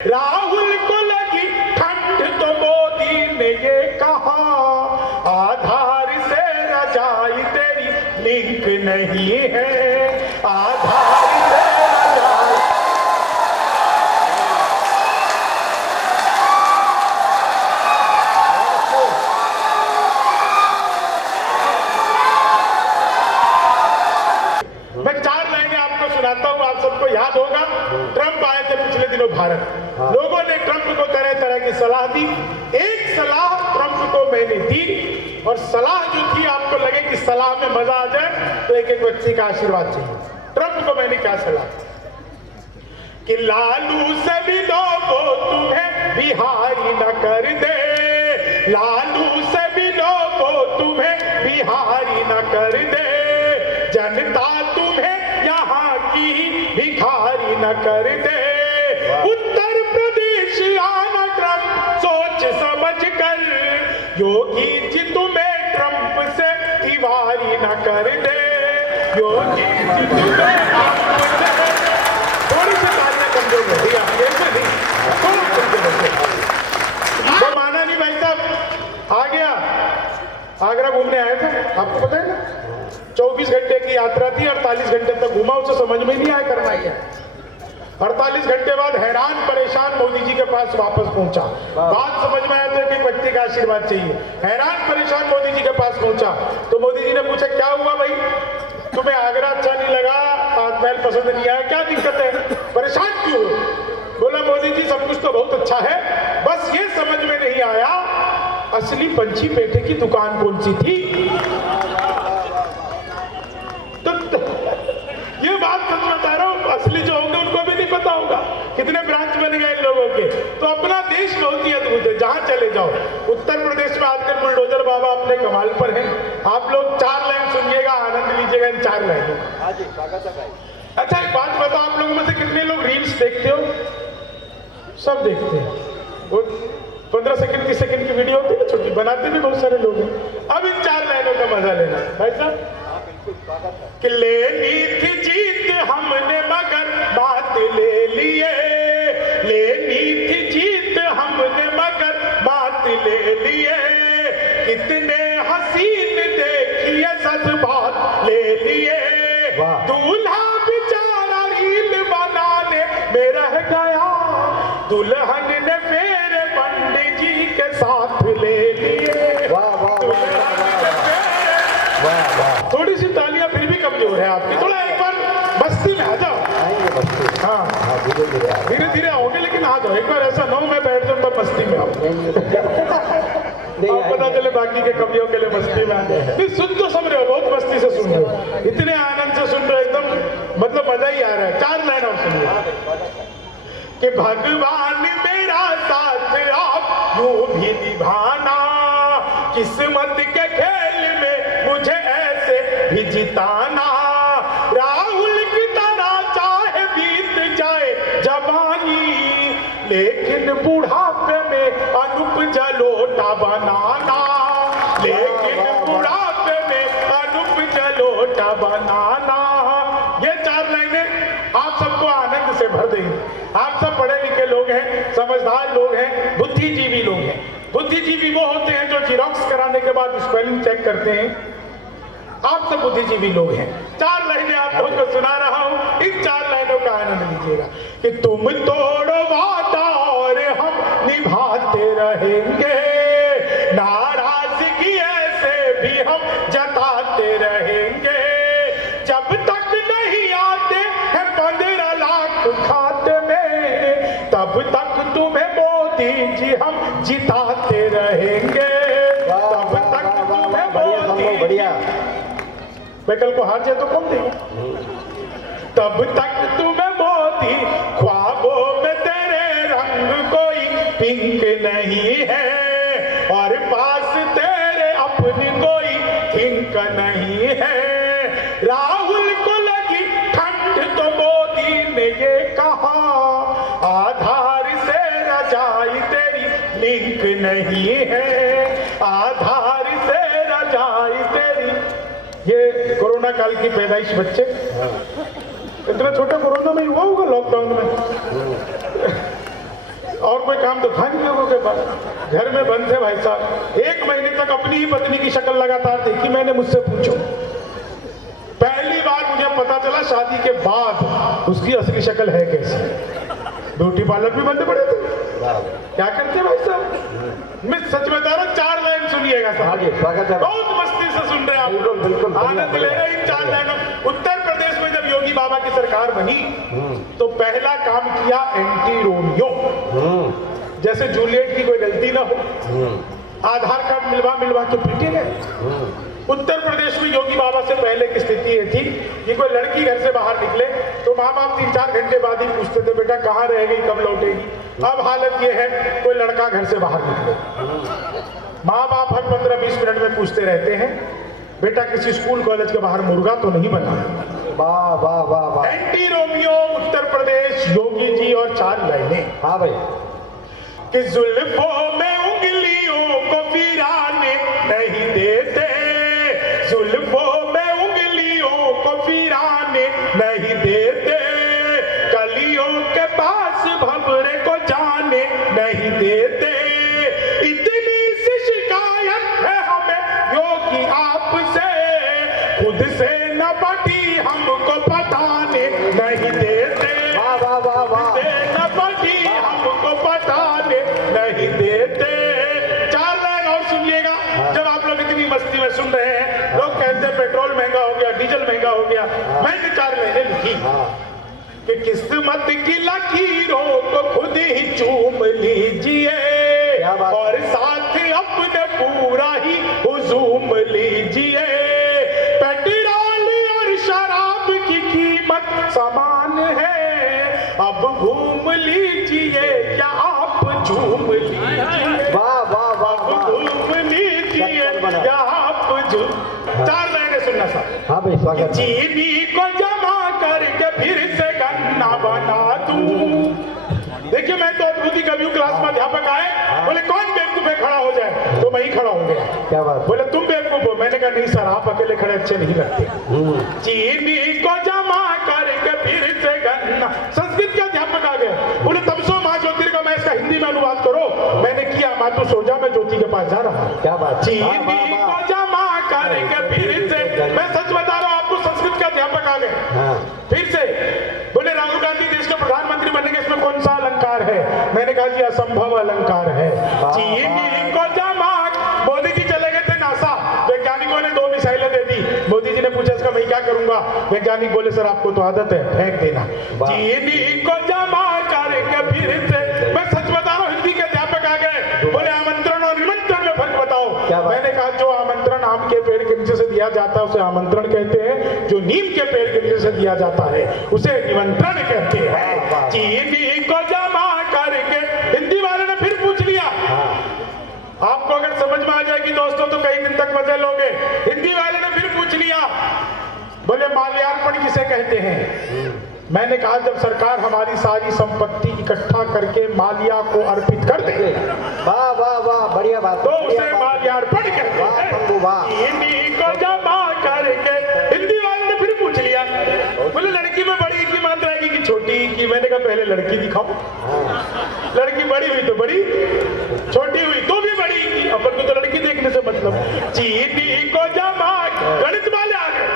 राहुल को लगी ठंड तो मोदी ने ये कहा, आधार से रजाई तेरी लिंक नहीं है, आधार से रजाई। मैं चार लाइनें आपको सुनाता हूं, आप सबको याद होगा। ट्रंप आए थे पिछले दिनों भारत, लोगों ने ट्रंप को तरह तरह की सलाह दी। एक सलाह ट्रंप को मैंने दी, और सलाह जो थी आपको लगे कि सलाह में मजा आ जाए तो एक एक व्यक्ति का आशीर्वाद चाहिए। ट्रंप को मैंने क्या सलाह कि लालू से भी लोगों तुम्हें बिहारी न कर दे, लालू से भी लोगों तुम्हें बिहारी न कर दे, जनता तुम्हें यहाँ की भिखारी न कर दे। उत्तर प्रदेश आना ट्रंप सोच समझ कर, योगी जी तुम्हें ट्रंप से दीवारी न कर दे, योगी जी तुम्हें ट्रंप से। थोड़ी सी तालियां कमजोर है भैया, ऐसे नहीं, थोड़ा कमजोर है। तो माना नहीं भाई साहब, आ गया आगरा घूमने आए थे, आपको पता है ना, 24 घंटे की यात्रा थी, 48 घंटे तक घूमा, उसे समझ में नहीं आया करना क्या। 48 घंटे बाद हैरान परेशान मोदी जी के पास वापस पहुंचा। बात समझ में आया तो एक व्यक्ति का आशीर्वाद चाहिए। हैरान परेशान मोदी जी के पास पहुंचा तो मोदी जी ने पूछा, क्या हुआ भाई, तुम्हें आगरा अच्छा नहीं लगा, ताजमहल पसंद नहीं आया, क्या दिक्कत है, परेशान क्यों हो? बोला मोदी जी सब कुछ तो बहुत अच्छा है, बस ये समझ में नहीं आया असली पंछी पेठे की दुकान कौन सी थी। ये बात सच बता रहा हूं, असली जो होंगे उनको भी नहीं पता होगा कितने ब्रांच बन गए इन लोगों के। तो अपना देश बहुत ही अद्भुत है, जहां चले जाओ। उत्तर प्रदेश में आजकल बुलडोजर बाबा अपने कमाल पर हैं। आप लोग 4 लाइन सुनिएगा, आनंद लीजिएगा इन 4 लाइनों। अच्छा एक बात बताओ, आप लोगों में से कितने लोग रील्स देखते हो? सब देखते हैं। वो 15 सेकंड 30 सेकंड की वीडियो होती है ना छोटी, बनाते भी बहुत सारे लोग हैं। अब इन 4 लाइनों का मजा लेना भाई साहब। कि लेनी थी जीत हमने मगर बात ले लिए, लेनी थी जीत हमने मगर बात ले लिए, कितने हसीन देखिए सच बात ले लिए, दूल्हा बेचारा रील बनाने में रह गया, दुल्हन ने फेरे पंडित जी के साथ ले लिए। थोड़ी सी तालियां फिर भी कमजोर है आपकी, थोड़ा एक बार मस्ती में आ जाओ। हाँ धीरे धीरे आओगे, लेकिन आ जाओ एक बार, ऐसा ना हो मैं बैठ जाऊँ तब मस्ती में आओ। आप पता चले बाकी के कवियों के लिए मस्ती में आए। सुन तो समझ रहे हो, बहुत मस्ती से सुन रहे हो, इतने आनंद से सुन रहे हो, एकदम मतलब मजा ही आ रहा है। 4 लाइन और सुनिए कि भगवान मेरा साथ आप यूं भी निभाना, किस्मत के खेल में मुझे ऐसे भी जिताना, राहुल की तरह चाहे बीत जाए जवानी, लेकिन बुढ़ापे में अनुप जलोटा बनाना, लेकिन बुढ़ापे में अनुप जलोटा बनाना। ये 4 लाइनें आप सबको आनंद से भर देंगे। आप सब पढ़े लिखे लोग हैं, समझदार लोग हैं, बुद्धिजीवी लोग हैं। बुद्धिजीवी वो होते हैं जो जिरोक्स कराने के बाद स्पेलिंग चेक करते हैं। आप सब बुद्धिजीवी लोग हैं। 4 लाइनें आप लोगों को सुना रहा हूं, इन 4 लाइनों का आनंद लीजिएगा। कि तुम तोड़ो वादा और हम निभाते रहेंगे, नाराजगी ऐसे भी हम जताते रहेंगे, जब तक नहीं आते हैं 15 लाख खाते में, तब तक तुम्हें मोदी जी हम जिताते रहेंगे, तब तक तुम्हें मोदी। बढ़िया, मैं कल को हार जाए तो कौन देगा? तब तक तुम्हें मोदी, ख्वाबों में तेरे रंग कोई पिंक नहीं है, और पास तेरे अपनी कोई थिंक नहीं है, राहुल को लगी ठंड तो मोदी ने ये कहा, आधार से रजाई तेरी लिंक नहीं है, आधार से रजाई तेरी। ये कोरोना काल की पैदाइश बच्चे, इतना छोटा कोरोना में हुआ होगा लॉकडाउन में। और कोई काम तो था नहीं लोगों के पास, घर में बंद थे भाई साहब। 1 महीने तक अपनी ही पत्नी की शक्ल लगातार देखी मैंने, मुझसे पूछो। पहली बार मुझे पता चला शादी के बाद उसकी असली शक्ल है कैसी। ब्यूटी पार्लर भी बंद पड़े थे, क्या करते भाई साहब। मैं सच बता रहा हूं, 4 लाइन सुनिएगा साहब, बहुत मस्ती से सुन रहे हैं आप, आनंद ले रहे हैं इन 4 लाइनों। उत्तर प्रदेश में जब योगी बाबा की सरकार बनी तो पहला काम किया एंटी रोमियो, जैसे जूलियट की कोई गलती ना हो, आधार कार्ड मिलवा के पीटे गए। उत्तर प्रदेश में योगी बाबा से पहले की स्थिति ये थी कि कोई लड़की घर से बाहर निकले तो माँ बाप 3-4 घंटे बाद ही पूछते थे बेटा कहाँ रहेगी, कब लौटेगी। अब हालत ये है कोई लड़का घर से बाहर निकले, माँ बाप हर 15-20 मिनट में पूछते रहते हैं बेटा किसी स्कूल कॉलेज के बाहर मुर्गा तो नहीं बना। वाह वाह वाह वाह। एंटी रोमियो उत्तर प्रदेश, योगी जी और 4 लाइनें। हाँ भाई। कि जुल्फों में उंगलियों को फिराने नहीं देते, जुल्फों में उंगलियों को फिराने नहीं देते, कलियों के पास भंवरे को जाने नहीं देते। इतनी सी शिकायत है हमें योगी आपसे, खुद से न पटी हमको पटाने नहीं देते। वाह वाह वाह वाह। खुद से न पटी हमको पटाने नहीं देते। 4 लाइन और सुनिएगा। जब आप लोग इतनी मस्ती में सुन रहे हैं, लोग कहते हैं पेट्रोल महंगा हो गया, डीजल महंगा हो गया, मैंने 4 लाइनें लिखी कि किस्मत की लकीरों को खुद ही चूम लीजिए और साथ अपने पूरा ही हुजूम लीजिए। पेट्रोल और शराब की कीमत समान है, अब घूम लीजिए क्या आप झूम लीजिए। वाह वाह वाह वाह। घूम लीजिए क्या आप झूम। 4 लाइनें सुनना साहब। हाँ भाई स्वागत। चीनी को जमा करके फिर से गन्ना बना दूं। देखिए मैं तो अद्भुति कभी क्लास में अध्यापक आए, बोले कौन बेवकूफ है खड़ा हो जाए, तो मैं ही खड़ा हो गया। क्या बात। बोले तुम बेवकूफ हो, मैंने कहा नहीं सर आप अकेले खड़े अच्छे नहीं लगते। चीनी को जमा करके फिर से गन्ना। संस्कृत के अध्यापक आ गए, बोले तमसो माँ ज्योतिर्गमय मैं इसका हिंदी में अनुवाद करो। मैंने किया, माँ तो सो जा मैं ज्योति के पास जा रहा हूँ। क्या बात। चीनी को जमा करके फिर से, मैं सच बता रहा हूँ आपको, संस्कृत के अध्यापक आ गए फिर से। बोले राहुल गांधी देश के प्रधानमंत्री बनेंगे, इसमें कौन सा अलंकार है। मैंने कहा जी असंभव अलंकार है। चीनी को जमा। मोदी जी चले गए थे नासा, वैज्ञानिकों ने 2 मिसाइलें दे दी। मोदी जी ने पूछा इसका मैं क्या करूंगा, वैज्ञानिक बोले सर आपको तो आदत है फेंक देना। चीनी को जमा करके फिर से, मैं सच बता रहा हूँ हिंदी के अध्यापक आ गए, बोले आमंत्रण और निमंत्रण में फर्क बताओ। मैंने कहा जो आमंत्रण आम के पेड़ के नीचे से दिया जाता है उसे आमंत्रण कहते हैं, जो नीम के पेड़ के नीचे से दिया जाता है उसे निमंत्रण कहते हैं। चीनी को जमा करके। हिंदी वाले ने फिर पूछ लिया, आपको अगर समझ में आ जाएगी दोस्तों तो कई दिन तक मजे लोगे। हिंदी वाले ने फिर पूछ लिया, बोले माल्यार्पण किसे कहते हैं। मैंने कहा जब सरकार हमारी सारी संपत्ति इकट्ठा करके माल्या को अर्पित कर दे। वाह वाह वाह बढ़िया बात। तो उसे माल्यार्पण कहते हैं। चीनी को जमा करके। हिंदी वाले ने फिर पूछ लिया, बोले लड़की में बड़ी की मान रहेगी कि छोटी की। मैंने कहा पहले लड़की दिखाओ। लड़की बड़ी हुई तो बड़ी, छोटी हुई तो भी बड़ी की, अपन को तो लड़की देखने से मतलब। चीनी को जमा। गणित वाले आ गए,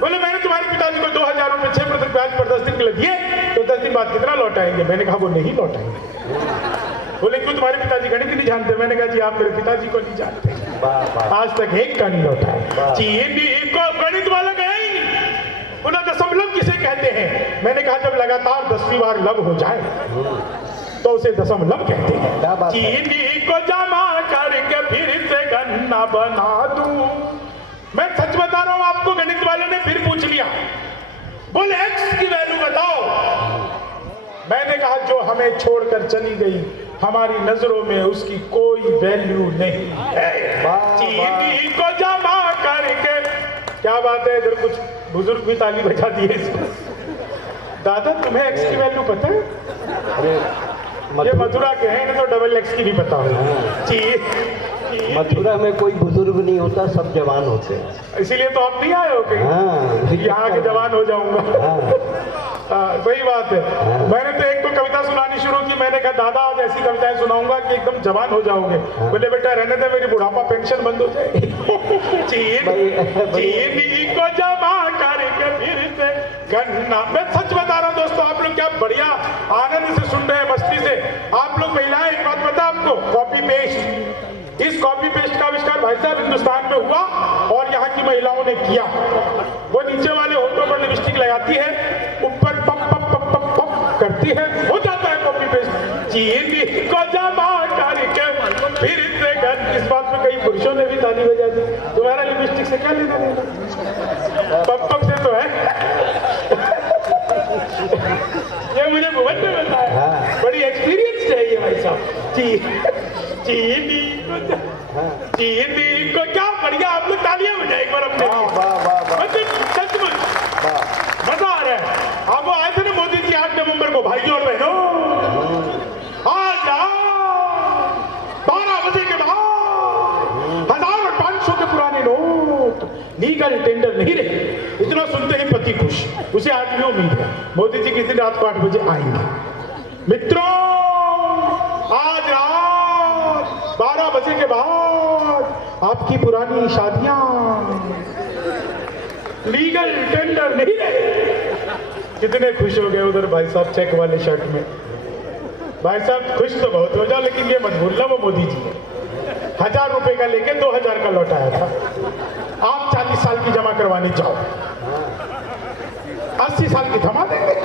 बोले मैंने तुम्हारे पिताजी को 2000 रुपए 6% ब्याज पर 10 दिन के लिए दिए, तो 10 दिन बाद कितना लौटाएंगे। मैंने कहा वो नहीं लौटाएंगे। बोले क्यों तुम्हारे पिताजी गणित नहीं जानते। मैंने कहा जी आप मेरे पिताजी को नहीं जानते, आज तक एक का नहीं लौटाया। चीनी को गणित वाला गया ही नहीं। बोला दशमलव किसे कहते हैं। मैंने कहा जब लगातार 10वीं बार लव हो जाए तो उसे दशमलव कहते हैं। चीनी को जमा करके फिर से गन्ना बना दूं। मैं सच बता रहा हूं आपको, गणित वाले ने फिर पूछ लिया, बोले x की वैल्यू बताओ। मैंने कहा जो हमें छोड़कर चली गई हमारी नजरों में उसकी कोई वैल्यू नहीं है। चीनी को जमा करके। क्या बात है, इधर कुछ बुजुर्ग भी ताली बजा दिए इसको। दादा तुम्हें x की वैल्यू पता है। अरे ये मथुरा के हैं, इन्हें तो डबल x की भी पता होगा। मथुरा में कोई बुजुर्ग नहीं होता, सब जवान होते हैं। इसीलिए तो आप नहीं आए हो कहीं। यहाँ के जवान हो जाऊंगा। वही बात है। मैंने तो एक को कविता सुनानी शुरू की, मैंने कहा दादा आज ऐसी कविताएं सुनाऊंगा कि एकदम जवान हो जाओगे। बोले बेटा रहने दे, मेरी बुढ़ापा पेंशन बंद हो जाएगी। चीनी को जमा करके फिर से गन्ना। मैं सच बता रहा हूँ दोस्तों, आप लोग क्या बढ़िया आनंद से सुन रहे हैं, मस्ती से। आप लोग महिलाएं, एक बात पता आपको, कॉपी पेस्ट, इस कॉपी पेस्ट का आविष्कार भाई साहब हिंदुस्तान में हुआ और यहाँ की महिलाओं ने किया। वो नीचे वाले होठों पर लिपस्टिक लगाती है, ऊपर पप पप पप पप पप करती है, हो जाता है कॉपी पेस्ट। चीनी को जमा करके फिर से इस बात में कई पुरुषों ने भी ताली बजा दी। तुम्हारा लिपस्टिक से क्या लेना देना, पप पप से तो है। ये मुझे भुवन ने बताया, बड़ी एक्सपीरियंस है ये भाई साहब। चीनी को क्या बढ़िया, आप लोग तालियां बजाए एक बार अपने मतलब सचमुच मजा आ रहा है। आप वो आए थे ना मोदी जी 8 नवंबर को, भाइयों और बहनों आज 12 बजे के बाद 1500 के पुराने नोट लीगल टेंडर नहीं रहे। इतना सुनते ही पति खुश, उसे आज भी उम्मीद है मोदी जी किसी रात को 8 बजे आएंगे। मित्रों आज रात 12 बजे के बाद आपकी पुरानी शादियां लीगल टेंडर नहीं रहे। कितने खुश हो गए उधर भाई साहब चेक वाले शर्ट में। भाई साहब खुश तो बहुत हो जाओ, लेकिन ये मत भूलना वो मोदी जी है 1000 रुपए का लेके 2000 का लौटाया था। आप 40 साल की जमा करवाने जाओ, 80 साल की थमा देंगे।